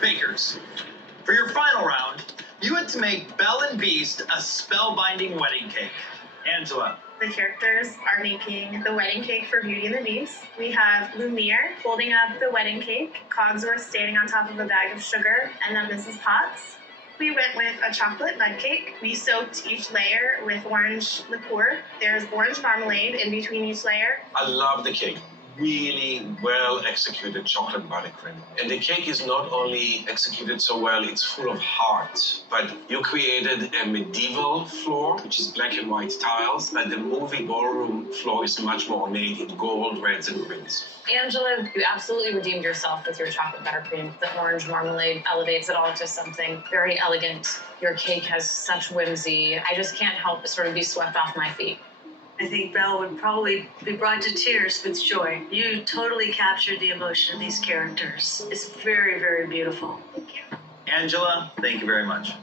Bakers, for your final round, you had to make Belle and Beast a spellbinding wedding cake. Angela. The characters are making the wedding cake for Beauty and the Beast. We have Lumiere holding up the wedding cake, Cogsworth standing on top of a bag of sugar, and then Mrs. Potts. We went with a chocolate mud cake. We soaked each layer with orange liqueur. There's orange marmalade in between each layer. I love the cake. Really well executed chocolate buttercream. And the cake is not only executed so well, it's full of heart. But you created a medieval floor, which is black and white tiles, but the movie ballroom floor is much more ornate in gold, reds, and greens. Angela, you absolutely redeemed yourself with your chocolate buttercream. The orange marmalade elevates it all to something very elegant. Your cake has such whimsy. I just can't help but sort of be swept off my feet. I think Belle would probably be brought to tears with joy. You totally captured the emotion of these characters. It's very, very beautiful. Thank you. Angela, thank you very much.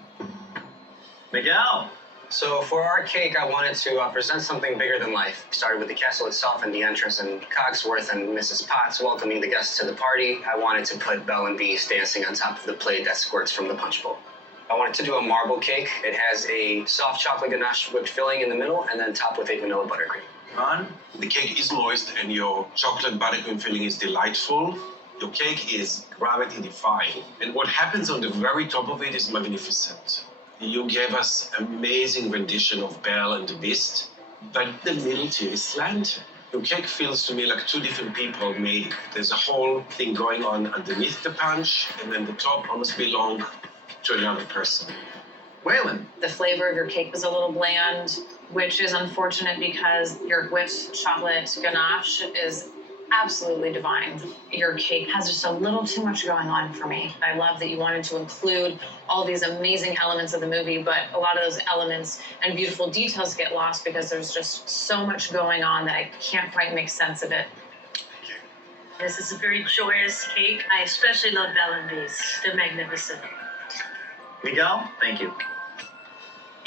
Miguel. So for our cake, I wanted to present something bigger than life. Started with the castle itself and the entrance, and Cogsworth and Mrs. Potts welcoming the guests to the party. I wanted to put Belle and Beast dancing on top of the plate that squirts from the punch bowl. I wanted to do a marble cake. It has a soft chocolate ganache whipped filling in the middle and then topped with a vanilla buttercream. Ron? The cake is moist and your chocolate buttercream filling is delightful. Your cake is gravity-defying. And what happens on the very top of it is magnificent. You gave us amazing rendition of Belle and the Beast, but the middle tier is slanted. Your cake feels to me like two different people made it. There's a whole thing going on underneath the punch, and then the top almost belongs to another person. Waylon. The flavor of your cake was a little bland, which is unfortunate because your whipped chocolate ganache is absolutely divine. Your cake has just a little too much going on for me. I love that you wanted to include all these amazing elements of the movie, but a lot of those elements and beautiful details get lost because there's just so much going on that I can't quite make sense of it. This is a very joyous cake. I especially love Belle and Beast. They're magnificent. Miguel, thank you.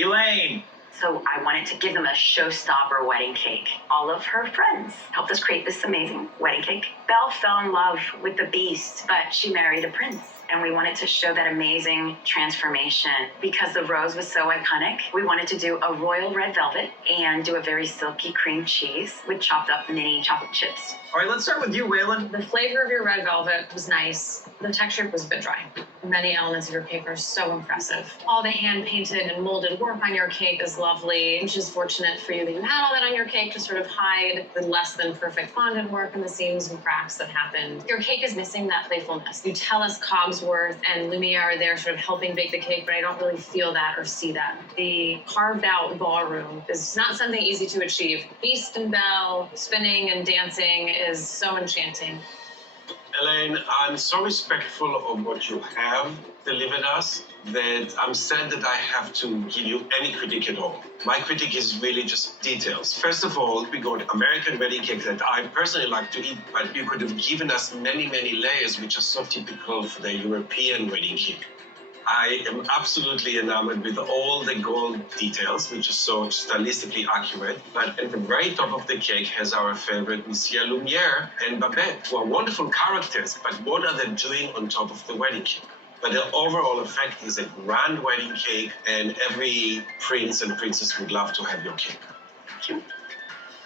Elaine. So I wanted to give them a showstopper wedding cake. All of her friends helped us create this amazing wedding cake. Belle fell in love with the Beast, but she married a prince. And we wanted to show that amazing transformation. Because the rose was so iconic, we wanted to do a royal red velvet and do a very silky cream cheese with chopped up mini chocolate chips. All right, let's start with you, Waylon. The flavor of your red velvet was nice. The texture was a bit dry. Many elements of your cake are so impressive. All the hand-painted and molded work on your cake is lovely, which is fortunate for you that you had all that on your cake to sort of hide the less than perfect fondant work and the seams and cracks that happened. Your cake is missing that playfulness. You tell us Cogsworth and Lumiere are there sort of helping bake the cake, but I don't really feel that or see that. The carved out ballroom is not something easy to achieve. Beast and Belle spinning and dancing is so enchanting. Elaine, I'm so respectful of what you have delivered us that I'm sad that I have to give you any critique at all. My critique is really just details. First of all, we got American wedding cake that I personally like to eat, but you could have given us many, many layers, which are so typical for the European wedding cake. I am absolutely enamored with all the gold details, which are so stylistically accurate. But at the very top of the cake has our favorite Monsieur Lumiere and Babette, who are wonderful characters, but what are they doing on top of the wedding cake? But the overall effect is a grand wedding cake, and every prince and princess would love to have your cake. Thank you.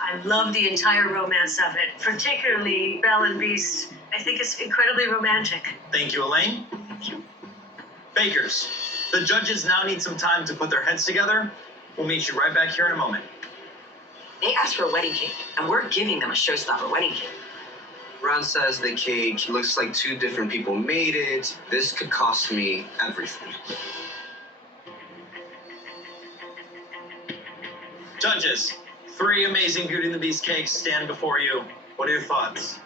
I love the entire romance of it, particularly Belle and Beast. I think it's incredibly romantic. Thank you, Elaine. Thank you. Bakers, the judges now need some time to put their heads together. We'll meet you right back here in a moment. They asked for a wedding cake, and we're giving them a showstopper wedding cake. Ron says the cake looks like two different people made it. This could cost me everything. Judges, 3 amazing Beauty and the Beast cakes stand before you. What are your thoughts?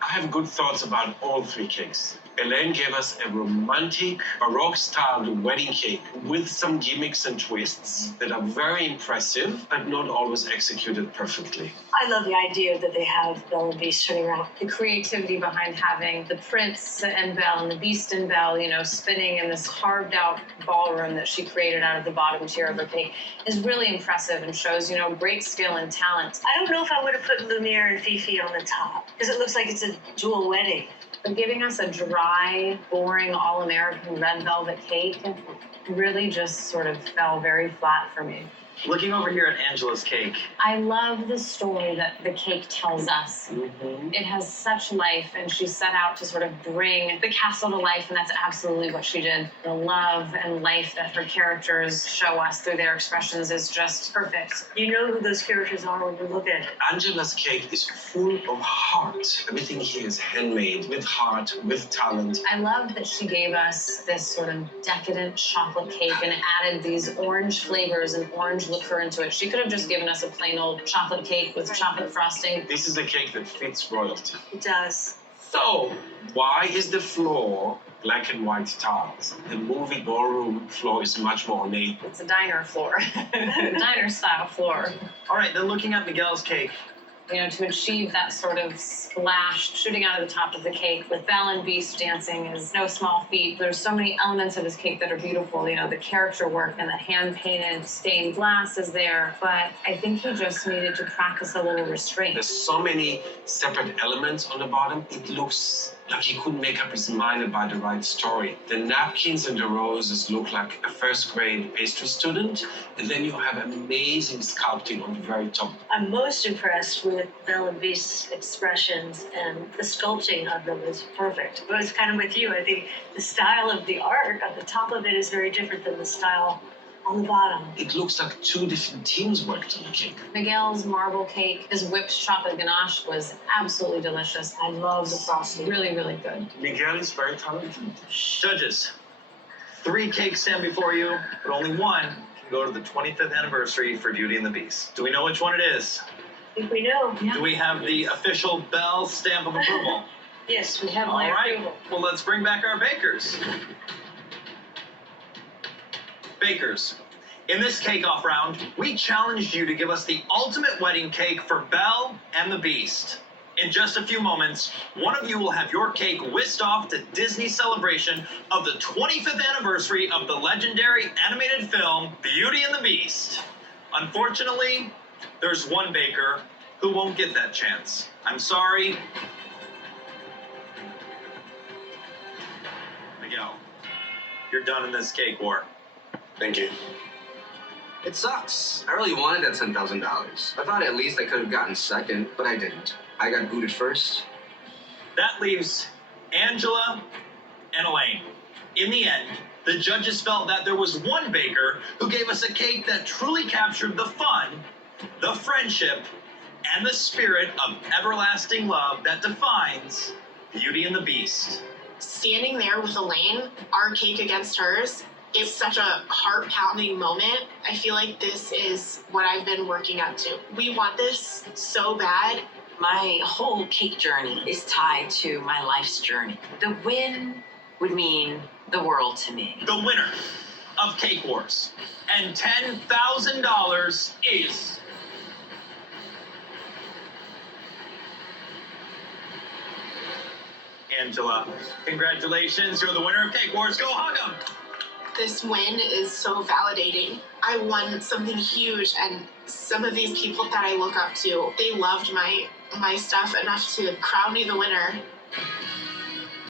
I have good thoughts about all 3 cakes. Elaine gave us a romantic, Baroque-styled wedding cake with some gimmicks and twists that are very impressive, but not always executed perfectly. I love the idea that they have Belle and Beast turning around. The creativity behind having the prince and Belle and the beast and Belle, you know, spinning in this carved out ballroom that she created out of the bottom tier of her cake is really impressive and shows, you know, great skill and talent. I don't know if I would have put Lumiere and Fifi on the top, because it looks like it's a dual wedding. Giving us a dry, boring, all-American red velvet cake really just sort of fell very flat for me. Looking over here at Angela's cake, I love the story that the cake tells us. It has such life, and she set out to sort of bring the castle to life, and that's absolutely what she did. The love and life that her characters show us through their expressions is just perfect. You know who those characters are when you look at it. Angela's cake is full of heart. Everything here is handmade, with heart, with talent. I love that she gave us this sort of decadent chocolate cake and added these orange flavors and orange liqueur into it. She could have just given us a plain old chocolate cake with chocolate frosting. This is a cake that fits royalty. It does. So, why is the floor black and white tiles? The movie ballroom floor is much more ornate. It's a diner floor, diner style floor. all right, then looking at Miguel's cake, You know, to achieve that sort of splash shooting out of the top of the cake with Belle and Beast dancing is no small feat. There's so many elements of this cake that are beautiful. You know, the character work and the hand-painted stained glass is there. But I think he just needed to practice a little restraint. There's so many separate elements on the bottom. It looks like he couldn't make up his mind about the right story. The napkins and the roses look like a first grade pastry student. And then you have amazing sculpting on the very top. I'm most impressed with Belle and Beast's expressions, and the sculpting of them is perfect. But it's kind of with you. I think the style of the art at the top of it is very different than the style on the bottom. It looks like two different teams worked on the cake. Miguel's marble cake, his whipped chocolate ganache was absolutely delicious. I love the frosting. Really, really good. Miguel is very talented. judges, 3 cakes stand before you, but only one can go to the 25th anniversary for Beauty and the Beast. Do we know which one it is? I think we know. Do we have the official Belle stamp of approval? Yes, we have All my right, approval. well, let's bring back our bakers. Bakers, in this cake-off round, we challenged you to give us the ultimate wedding cake for Belle and the Beast. In just a few moments, one of you will have your cake whisked off to Disney's celebration of the 25th anniversary of the legendary animated film Beauty and the Beast. Unfortunately, there's one baker who won't get that chance. I'm sorry. Miguel, you're done in this cake war. Thank you. It sucks. I really wanted that $10,000. I thought at least I could have gotten second, but I didn't. I got booted first. That leaves Angela and Elaine. In the end, the judges felt that there was one baker who gave us a cake that truly captured the fun, the friendship, and the spirit of everlasting love that defines Beauty and the Beast. Standing there with Elaine, our cake against hers, it's such a heart-pounding moment. I feel like this is what I've been working up to. We want this so bad. My whole cake journey is tied to my life's journey. The win would mean the world to me. The winner of Cake Wars and $10,000 is... Angela. Congratulations, you're the winner of Cake Wars. Go hug 'em. This win is so validating. I won something huge, and some of these people that I look up to, they loved my stuff enough to crown me the winner.